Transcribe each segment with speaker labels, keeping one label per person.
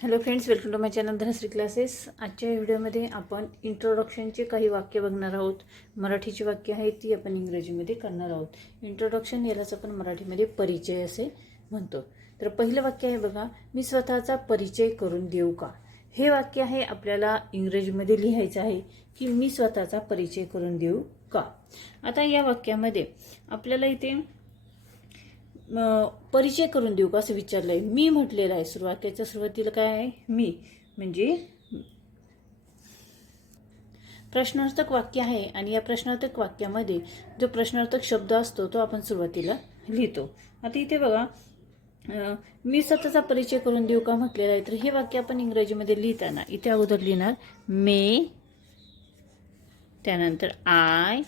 Speaker 1: Hello friends welcome to my channel Dhanashree classes आजच्या व्हिडिओमध्ये आपण इंट्रोडक्शनचे काही वाक्य बघणार आहोत. मराठीची वाक्य आहेत ती आपण इंग्रजीमध्ये करणार आहोत. इंट्रोडक्शन यालाच आपण मराठीमध्ये परिचय असे म्हणतो. तर पहिलं वाक्य आहे बघा मी स्वतःचा परिचय करून देऊ का? हे वाक्य आहे आपल्याला इंग्रजीमध्ये लिहायचं आहे की मी स्वतःचा परिचय करून देऊ का? आता या वाक्यामध्ये आपल्याला इथे परिचय करून देऊ का असं विचारलं आहे मी म्हटलेलं आहे सुरुवातीच्या सुरुवातीला काय आहे? मी. म्हणजे प्रश्नार्थक वाक्य आहे आणि या प्रश्नार्थक वाक्यामध्ये जो प्रश्नार्थक शब्द असतो तो आपण सुरुवातीला लिहितो. आता इथे बघा मी स्वतःचा परिचय करून देऊ का म्हटलेला आहे? तर हे वाक्य आपण इंग्रजीमध्ये लिहिताना इथे अगोदर लिहिणार. मे त्यानंतर आय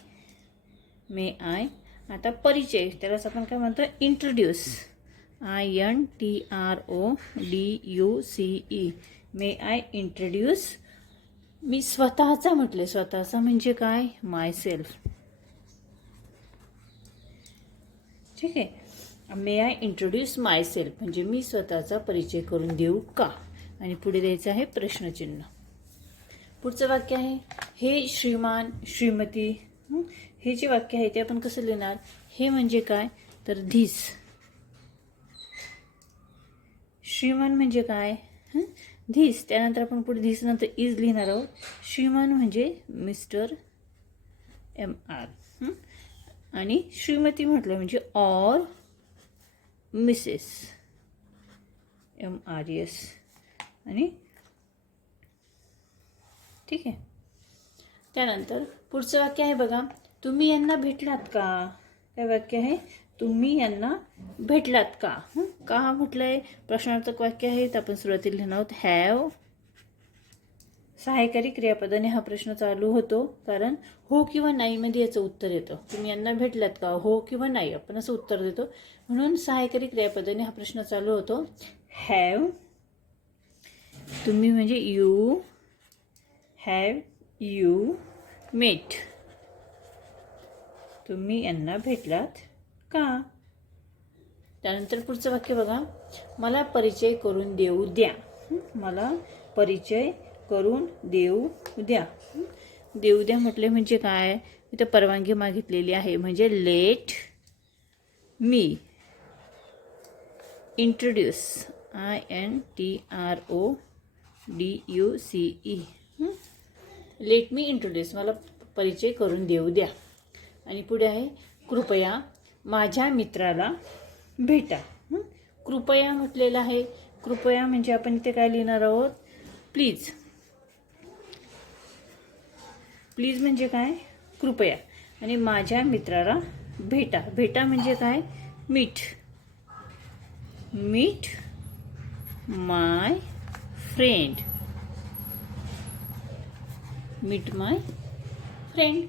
Speaker 1: मे आय आता परिचय त्यालाच आपण काय म्हणतो? Introduce I N T R O D U C E may I introduce मी स्वतःचा म्हटले स्वतःचा म्हणजे काय? माय सेल्फ ठीक आहे. May I introduce myself म्हणजे मी स्वतःचा परिचय करून देऊ का? आणि पुढे द्यायचं आहे प्रश्नचिन्ह. पुढचं वाक्य आहे हे श्रीमान श्रीमती हे? जे वाक्य आहे ते आपण कसं लिहिणार? हे म्हणजे काय? तर धीस. श्रीमान म्हणजे काय? धीस. त्यानंतर आपण पुढे धीस नंतर इज लिहिणार आहोत. श्रीमान म्हणजे मिस्टर एम आर. आणि श्रीमती म्हटलं म्हणजे or Mrs M R S आणि ठीक आहे. त्यानंतर पुढचं वाक्य आहे बघा तुम्ही यांना भेटलात का? काय वाक्य आहे तुम्ही यांना भेटलात का? का का म्हटलंय? प्रश्नार्थक वाक्य आहे तर आपण सुरुवातीला लिहिणार आहोत हॅव. सहायकारी क्रियापदाने हा प्रश्न चालू होतो कारण हो किंवा नाहीमध्ये याचं उत्तर येतं. तुम्ही यांना भेटलात का? हो किंवा नाही आपण असं उत्तर देतो. म्हणून सहायकारी क्रियापदाने हा प्रश्न चालू होतो हॅव. तुम्ही म्हणजे यू हॅव यू मेट तुम्ही यांना भेटलात का? त्यानंतर पुढचं वाक्य बघा. मला परिचय करून देऊ द्या. मला परिचय करून देऊ द्या. देऊ द्या म्हटले म्हणजे काय? इथं परवानगी मागितलेली आहे. म्हणजे let me introduce I N T R O D U C E let me introduce मला परिचय करून देऊ द्या. आणि पुढे आहे कृपया माझ्या मित्राला भेटा. कृपया म्हटलेलं आहे. कृपया म्हणजे आपण इथे काय लिहिणार आहोत? प्लीज प्लीज म्हणजे काय? कृपया. आणि माझ्या मित्राला भेटा. भेटा म्हणजे काय? Meet meet my friend meet my friend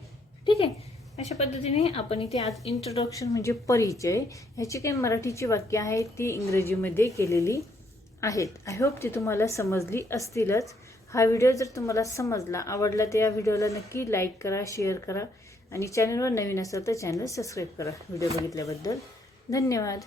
Speaker 1: ठीक आहे? अशा पद्धतीने आपण इथे आज इंट्रोडक्शन म्हणजे परिचय ह्याची काही मराठीची वाक्य आहेत ती इंग्रजीमध्ये केलेली आहेत. आय होप ती तुम्हाला समजली असतीलच. हा व्हिडिओ जर तुम्हाला समजला आवडला तर या व्हिडिओला नक्की लाईक करा शेअर करा. आणि चॅनलवर नवीन असेल तर चॅनल सबस्क्राईब करा. व्हिडिओ बघितल्याबद्दल धन्यवाद.